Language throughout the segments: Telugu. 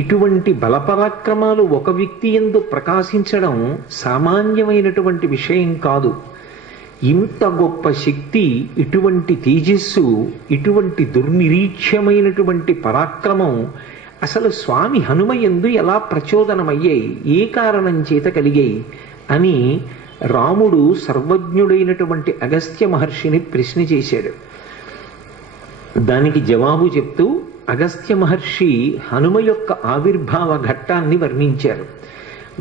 ఇటువంటి బలపరాక్రమాలు ఒక వ్యక్తి యందు ప్రకాశించడం సామాన్యమైనటువంటి విషయం కాదు. ఇంత గొప్ప శక్తి, ఇటువంటి తేజస్సు, ఇటువంటి దుర్నిరీక్ష్యమైనటువంటి పరాక్రమం అసలు స్వామి హనుమయందు ఎలా ప్రచోదనమయ్యాయి, ఏ కారణం చేత కలిగాయి అని రాముడు సర్వజ్ఞుడైనటువంటి అగస్త్య మహర్షిని ప్రశ్న చేశాడు. దానికి జవాబు చెప్తూ అగస్త్య మహర్షి హనుమ యొక్క ఆవిర్భావ ఘట్టాన్ని వర్ణించారు.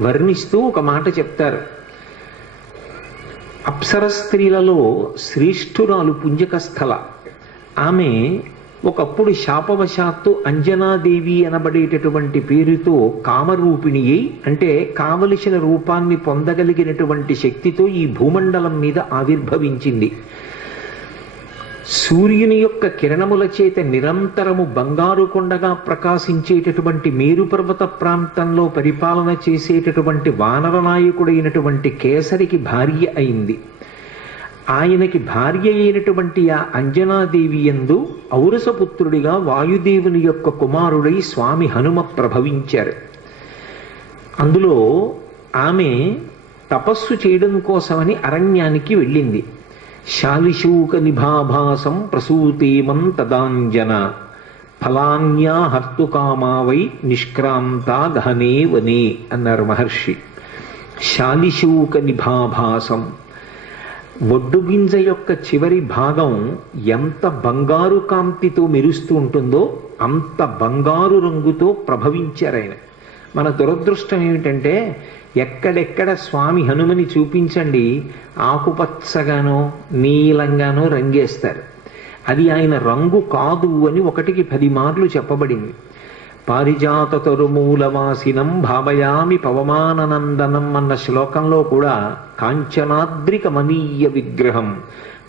వర్ణిస్తూ ఒక మాట చెప్తారు. అప్సర స్త్రీలలో శ్రేష్ఠురాలు పుంజకస్థల. ఆమె ఒకప్పుడు శాపవశాత్తు అంజనాదేవి అనబడేటటువంటి పేరుతో కామరూపిణి అయి, అంటే కావలసిన రూపాన్ని పొందగలిగినటువంటి శక్తితో ఈ భూమండలం మీద ఆవిర్భవించింది. సూర్యుని యొక్క కిరణముల చేత నిరంతరము బంగారు కొండగా ప్రకాశించేటటువంటి మేరు పర్వత ప్రాంతంలో పరిపాలన చేసేటటువంటి వానర నాయకుడైనటువంటి కేసరికి భార్య అయింది. ఆయనకి భార్య అయినటువంటి ఆ అంజనాదేవి యందు ఔరసపుత్రుడిగా వాయుదేవుని యొక్క కుమారుడై స్వామి హనుమ ప్రభవించారు. అందులో ఆమె తపస్సు చేయడం కోసమని అరణ్యానికి వెళ్ళింది. శాలిశూక నిభాభాసం ప్రసూతేమం తదాంజన ఫలాన్యా హర్తుకామావై నిష్క్రాంతా గహనే వనే అన్నారు మహర్షి. శాలిశూక నిభాభాసం, ఒడ్డుగింజ యొక్క చివరి భాగం ఎంత బంగారు కాంతితో మెరుస్తూ ఉంటుందో అంత బంగారు రంగుతో ప్రభవించారు ఆయన. మన దురదృష్టం ఏమిటంటే ఎక్కడెక్కడ స్వామి హనుమని చూపించండి, ఆకుపచ్చగానో నీలంగానో రంగేస్తారు. అది ఆయన రంగు కాదు అని 1కి 10 మార్లు చెప్పబడింది. పారిజాత తరుమూలవాసినం భావయామి పవమాననందనం అన్న శ్లోకంలో కూడా కాంచనాద్రికమనీయ విగ్రహం